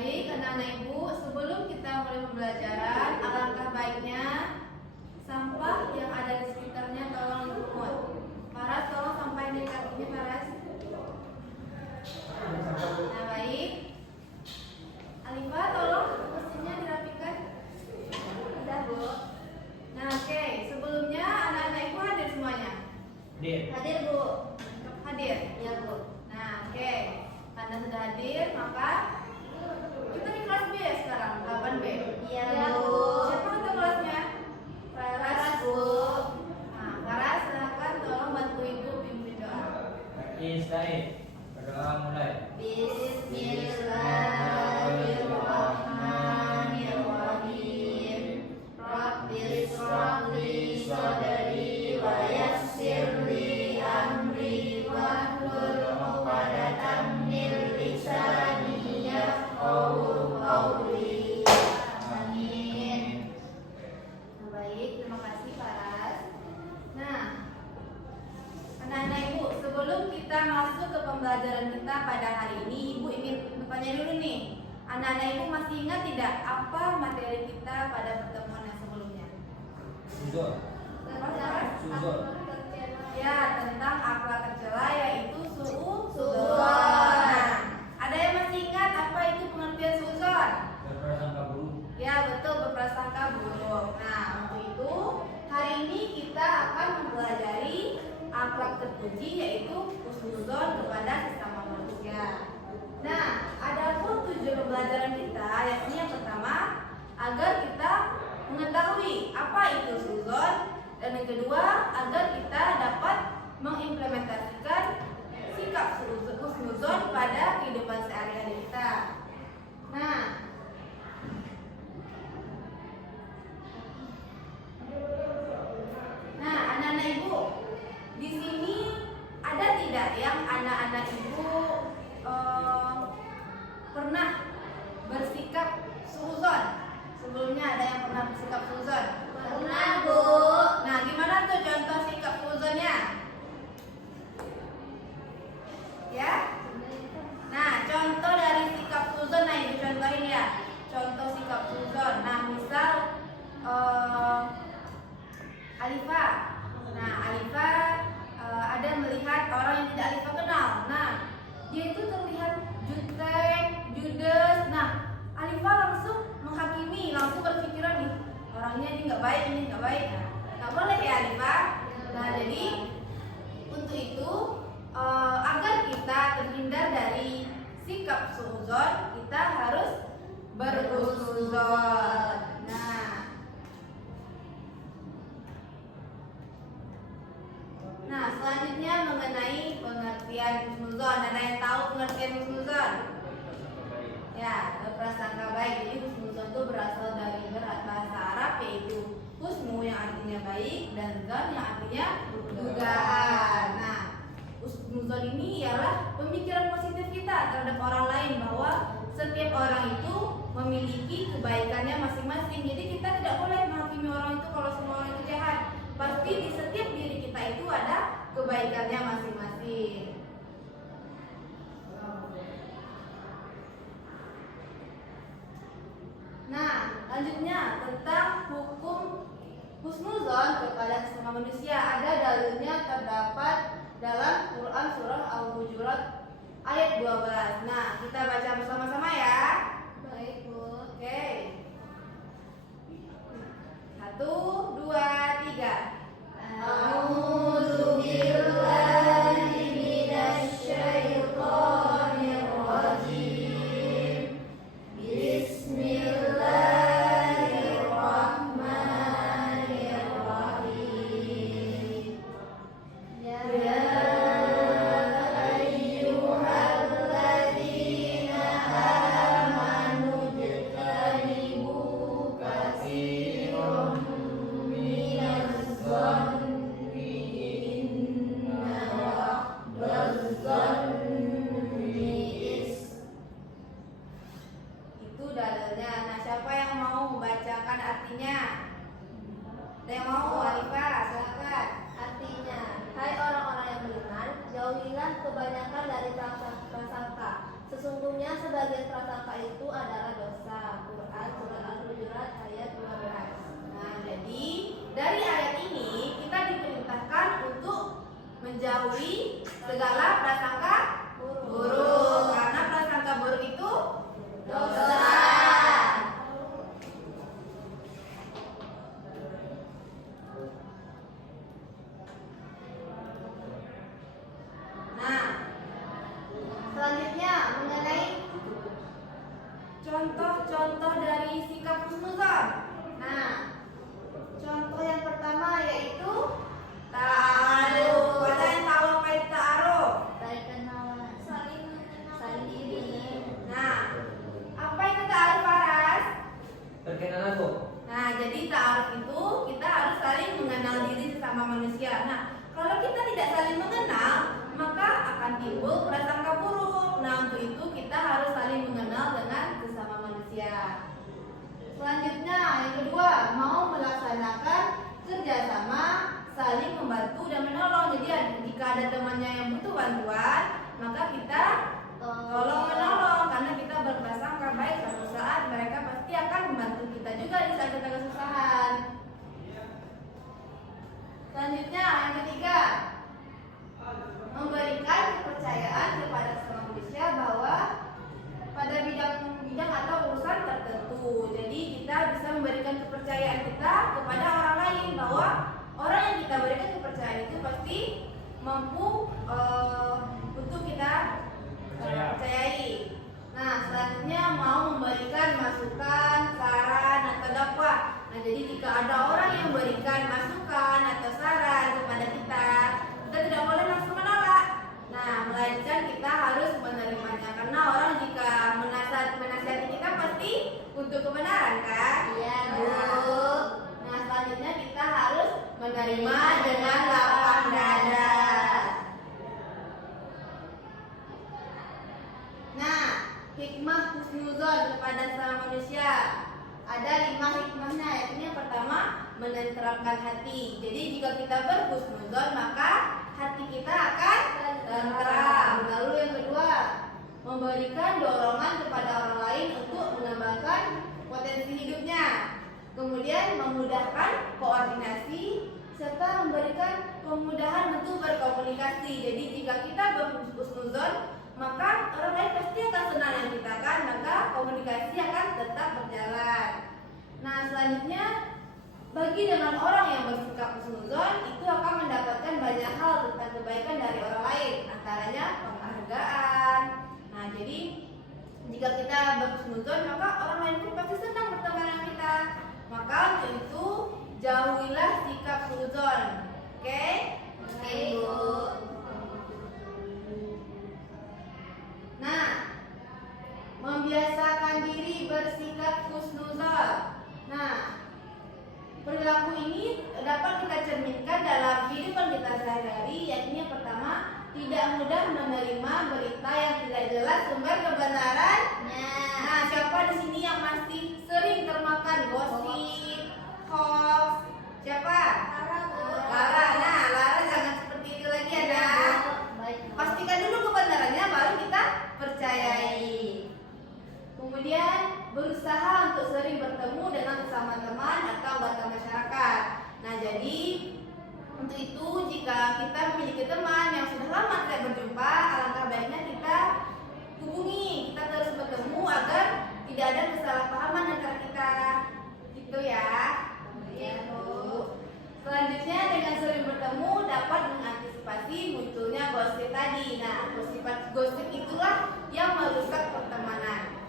Baik, anak-anak ibu, sebelum kita mulai pembelajaran, alangkah baiknya sampah yang ada di sekitarnya tolong dipungut. Paras, tolong sampaikan di kakinya, Paras. Nah, baik. Alifah, tolong mesinnya dirapikan. Sudah, Bu. Nah, oke. Sebelumnya anak-anak ibu hadir semuanya? Hadir, Bu. Hadir? Ya, Bu. Nah, oke. Karena sudah hadir, maka kita di kelas B ya sekarang, 8B. Iya, Bu. Siapa ketua kelasnya? Paras, Bu. Nah, Paras, silahkan tolong bantu Ibu pimpin doa. Berdoa mulai. Bismillahirrahmanirrahim. Rabbi shrahli sadri wa yassirli amri wahlul 'uqdatam min lisani yafqahu qawli. Amin. Baik, terima kasih Paras. Nah, anak-anak ibu, sebelum kita masuk ke pembelajaran kita pada hari ini, ibu ingin bertanya dulu nih. Anak-anak ibu masih ingat tidak apa materi kita pada pertemuan yang sebelumnya? Suzon. Suzon. Ya, tentang akhlak tercela, yaitu suudzon. Nah, ada yang masih ingat apa itu pengertian suudzon? Berprasangka buruk. Ya, betul, berprasangka buruk. Nah, untuk itu hari ini kita akan mempelajari akhlak terpuji, yaitu husnudzon kepada sesama manusia. Nah, adapun tujuan pembelajaran kita, yakni yang pertama agar kita mengetahui apa itu suudzon, dan yang kedua agar kita dapat mengimplementasikan sikap husnudzon pada kehidupan sehari-hari kita. Nah, anak-anak ibu, di sini ada tidak yang anak-anak ibu pernah bersikap suudzon? Sebelumnya ada yang pernah bersikap suudzon? Pernah, Bu. Nah, gimana tuh contoh sikap suudzonnya? Ya? Nah, contoh dari sikap suudzon, nah ibu contohin ya. Contoh sikap suudzon. Nah, misal Alifah. Nah, Alifah ada melihat orang yang tidak Alifah kenal. Nah, dia itu terlihat jutek, judes. Nah, Alifah langsung menghakimi, langsung berpikiran nih, orangnya ini nggak baik, ini nggak baik. Nah, nggak boleh ya Alifah. Nah, jadi untuk itu agar kita terhindar dari sikap suudzon, kita harus berhusnudzon. Nah, selanjutnya mengenai pengertian husnudzon. Ada yang tahu pengertian husnudzon? Ya, berprasangka baik. Jadi husnudzon itu berasal dari bahasa Arab, yaitu husnu yang artinya baik dan dzan yang artinya dugaan. Nah, husnudzon ini ialah pemikiran positif kita terhadap orang lain, bahwa setiap orang itu memiliki kebaikannya masing-masing. Jadi kita tidak boleh menghakimi orang itu kalau semua orang itu jahat. Pasti di setiap diri kita itu ada kebaikannya masing-masing. Nah, lanjutnya tentang hukum husnudzon kepada sesama manusia. Ada dalilnya terdapat dalam Quran surah Al-Hujurat ayat 12. Nah, kita baca bersama-sama ya. Baik, Bu. Oke. 1, 2, 3. A'udzubillahi minasyaitonir rajim. Bismillahirrahmanirrahim. Ya ayyuhalladzina amanu jtanibu katsiran sebagian prasangka itu adalah dosa. Quran surat Al-Hujurat ayat 12. Nah, jadi dari ayat ini kita diperintahkan untuk menjauhi segala prasangka buruk. Karena prasangka buruk itu dosa. Nah, selanjutnya mengenai contoh-contoh dari sikap husnuzon. Nah, contoh yang pertama yaitu ta'aruf. Ada yang tahu apa itu ta'aruf? Saling kenal, saling diri. Nah, apa itu ta'aruf, Faras? Perkenalan Bu. Nah, jadi ta'aruf itu kita harus saling mengenal diri sesama manusia. Nah, kalau kita tidak saling mengenal, maka akan timbul prasangka buruk. Nah, untuk itu kita harus saling mengenal dengan sesama manusia. Selanjutnya, yang kedua, mau melaksanakan kerjasama, saling membantu dan menolong. Jadi jika ada temannya yang butuh bantuan, maka kita tolong menolong, karena kita berprasangka baik suatu saat mereka pasti akan membantu kita juga di saat kita kesusahan. Selanjutnya, yang ketiga, memberikan kepercayaan kepada sesama manusia bahwa pada bidang atau urusan tertentu. Jadi kita bisa memberikan kepercayaan kita kepada orang lain bahwa orang yang kita berikan kepercayaan itu pasti mampu untuk kita percayai. Nah, selanjutnya mau memberikan masukan, saran atau dakwah. Nah, jadi jika ada orang yang memberikan masukan atau saran kepada kita tidak boleh langsung menolak. Nah, melainkan kita harus menerimanya, karena orang jika menasihati kita pasti untuk kebenaran, kan? Iya, Bu. Nah, selanjutnya kita harus menerima dengan lapang dada. Nah, hikmah husnuzon kepada sesama manusia ada 5 hikmahnya. Yang pertama, menenteramkan hati. Jadi jika kita berhusnuzon, maka hati kita akan tenteram. Lalu yang kedua, memberikan dorongan kepada orang lain untuk mengembangkan potensi hidupnya. Kemudian memudahkan koordinasi serta memberikan kemudahan untuk berkomunikasi. Jadi jika kita berhusnuzon, maka orang lain pasti akan senang dengan kita, kan? Maka komunikasi akan tetap berjalan. Nah, selanjutnya, bagi dengan orang yang bersikap husnuzon itu akan mendapatkan banyak hal tentang kebaikan dari orang lain, antaranya penghargaan. Nah, jadi jika kita berhusnuzon, maka orang lain pun pasti senang berteman dengan kita. Maka untuk itu jauhilah sikap husnuzon. Oke? Oke, Bu. Nah, membiasakan diri bersikap husnuzon. Nah, perilaku ini dapat kita cerminkan dalam kehidupan kita sehari-hari, yakni yang pertama, tidak mudah menerima berita yang tidak jelas sumber kebenarannya. Nah, siapa di sini yang masih sering termakan gosip, hoax? Siapa? Lara. Nah, Lara jangan seperti itu lagi ya, Nak. Baik. Pastikan dulu kebenarannya, baru kita percayai. Kemudian berusaha untuk sering bertemu dengan sesama teman atau anggota masyarakat. Nah, jadi untuk itu jika kita memiliki teman yang sudah lama tidak berjumpa, alangkah baiknya kita hubungi, kita terus bertemu agar tidak ada kesalahpahaman antara kita. Gitu ya. Ya, Bu. Selanjutnya, dengan sering bertemu dapat mengantisipasi munculnya gosip tadi. Nah, gosip itulah yang merusak pertemanan.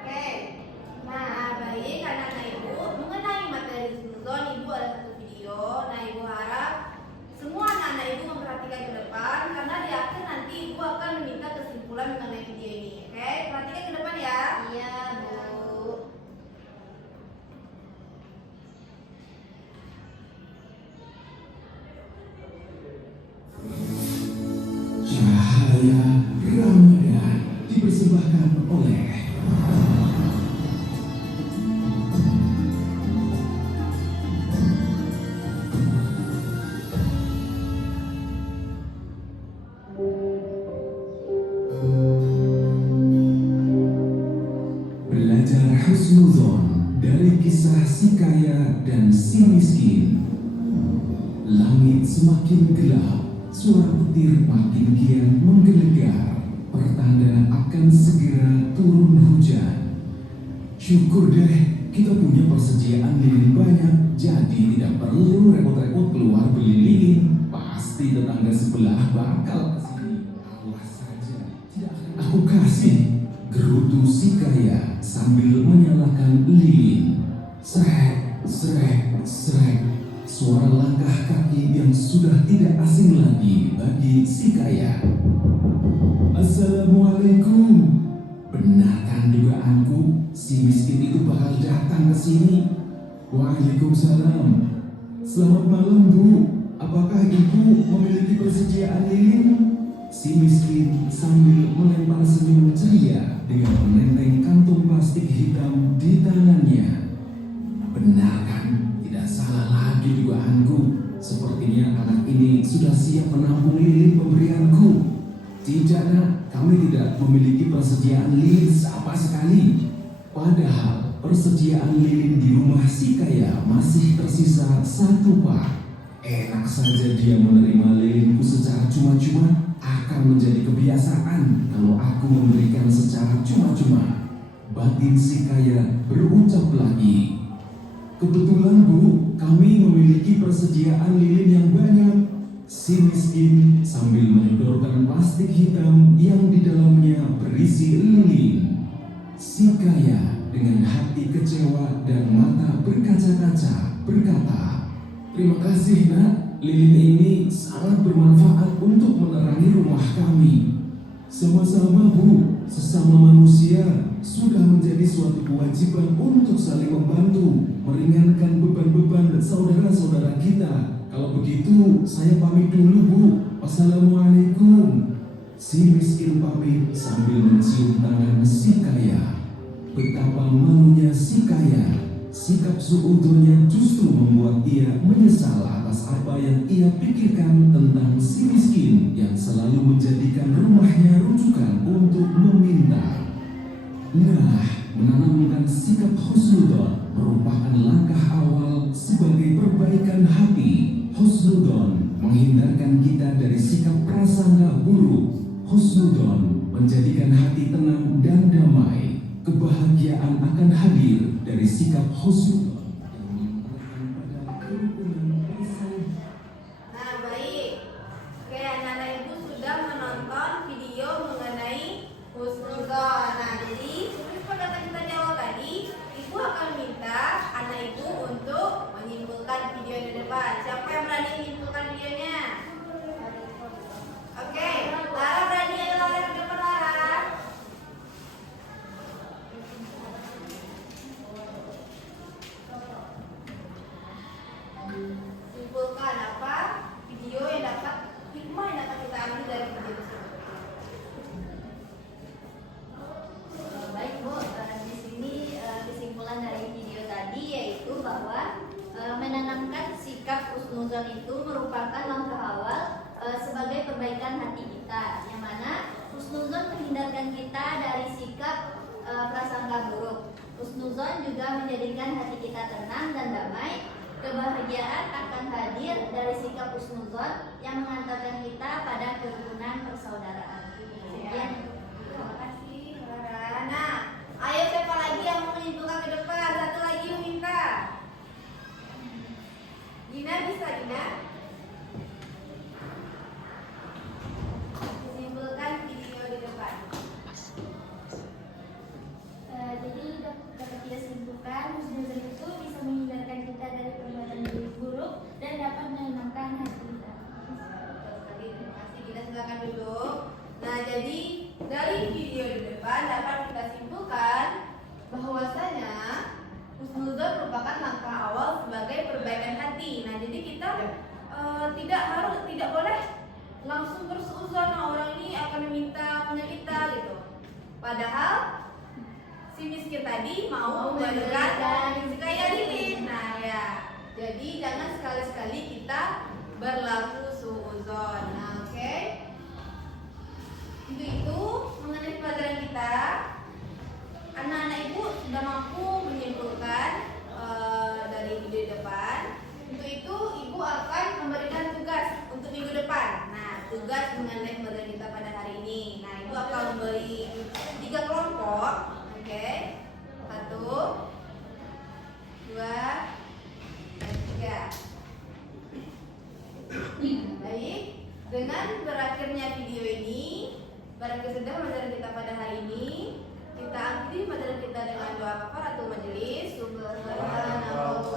Oke. Nah, baik anak-anak Ibu, mengenai materi husnuzon, Ibu ada satu video. Nah, Ibu harap semua anak-anak Ibu memperhatikan ke depan, karena di akhir nanti Ibu akan meminta kesimpulan mengenai video ini. Oke, perhatikan ke depan ya. Iya, Bu. kaya dan si miskin. Langit semakin gelap, suara petir makin kian menggelegar, pertanda akan segera turun hujan. Syukur deh, kita punya persediaan lilin banyak, jadi tidak perlu repot-repot keluar beli lilin. Pasti tetangga sebelah bakal kesini. Awas saja, tidak akan aku kasih. Gerutu si kaya sambil menyalakan lilin. Srek, srek, srek. Suara langkah kaki yang sudah tidak asing lagi bagi si kaya. Assalamualaikum. Benarkan dugaanku, si miskin itu bakal datang ke sini? Waalaikumsalam. Selamat malam, Bu. Apakah Ibu memiliki persediaan lilin? Si miskin sambil melempar senyum ceria dengan menenteng kantong plastik hitam di tangannya. Benar kan? Tidak salah lagi dugaanku. Sepertinya anak ini sudah siap menampung lilin pemberianku. Tidak, Nak, kami tidak memiliki persediaan lilin sama sekali. Padahal persediaan lilin di rumah si kaya masih tersisa 1 pak. Enak saja dia menerima lilinku secara cuma-cuma. Akan menjadi kebiasaan kalau aku memberikan secara cuma-cuma. Batin si kaya berucap lagi. Kebetulan, Bu, kami memiliki persediaan lilin yang banyak. Si miskin sambil menyodorkan plastik hitam yang di dalamnya berisi lilin. Si kaya dengan hati kecewa dan mata berkaca-kaca berkata, "Terima kasih, Nak. Lilin ini sangat bermanfaat untuk menerangi rumah kami." Sama-sama, Bu. Sesama manusia sudah menjadi suatu kewajiban untuk saling membantu, meringankan beban-beban saudara-saudara kita. Kalau begitu, saya pamit dulu, Bu. Wassalamualaikum. Si miskin pamit sambil mencium tangan si kaya. Betapa malunya si kaya. Sikap suudzonnya justru membuat ia menyesal atas apa yang ia pikirkan tentang si miskin yang selalu menjadikan rumahnya rujukan untuk meminta. Nah, menanamkan sikap husnudzon merupakan langkah awal sebagai perbaikan hati. Husnudzon menghindarkan kita dari sikap prasangka buruk. Husnudzon menjadikan hati tenang dan damai. Kebahagiaan akan hadir dari sikap husnudzon yang mengantarkan pada kerukunan persaudaraan. Nah, baik. Oke, anak-anak ibu sudah menonton video mengenai husnudzon. Nah, jadi seperti kata kita di awal tadi, ibu akan minta anak ibu untuk menyimpulkan video di depan. Siapa yang berani menyimpulkan videonya? Oke, Lara berani, ayo Lara ke depan, Lara. Simpulkan apa video yang dapat hikmah yang dapat kita ambil dari video tersebut. Baik, Bu. Di sini kesimpulan dari video tadi yaitu bahwa menanamkan sikap husnudzon itu merupakan langkah awal sebagai perbaikan hati kita, yang mana husnudzon menghindarkan kita dari sikap prasangka buruk. Husnudzon juga menjadikan hati kita tenang dan damai. Kebahagiaan akan hadir dari sikap husnudzon yang mengantarkan kita pada kerukunan persaudaraan. Sekian. Terima kasih, Lara. Nah, ayo siapa lagi yang mau menyimpulkan ke depan? Satu lagi yang minta. Gina bisa, Gina? Menyimpulkan video di depan. Jadi dapat kita simpulkan husnudzon itu bisa menghindarkan kita dari perbuatan buruk dan dapat menenangkan hati kita. Terima kasih, Gina, silakan duduk. Nah, jadi dari video di depan dapat kita simpulkan bahwasanya husnudzon merupakan langkah awal sebagai perbaikan hati. Nah, jadi kita tidak boleh langsung bersuzon, orang ini akan meminta punya kita gitu. Padahal si miskin tadi mau memberikan si kaya lilin. Nah, ya. Jadi jangan sekali-sekali kita berlaku suudzon. Nah, oke. Itu mengenai pelajaran kita. Anak-anak ibu sudah mampu menyimpulkan dari tugas mengenai pembelajaran kita pada hari ini. Nah, Ibu akan memberi 3 kelompok. Oke. 1, 2, dan 3. Baik. Dengan berakhirnya video ini, berakhir sudah pembelajaran kita pada hari ini. Kita akhiri pembelajaran kita dengan doa kafaratul majelis. Subhanallah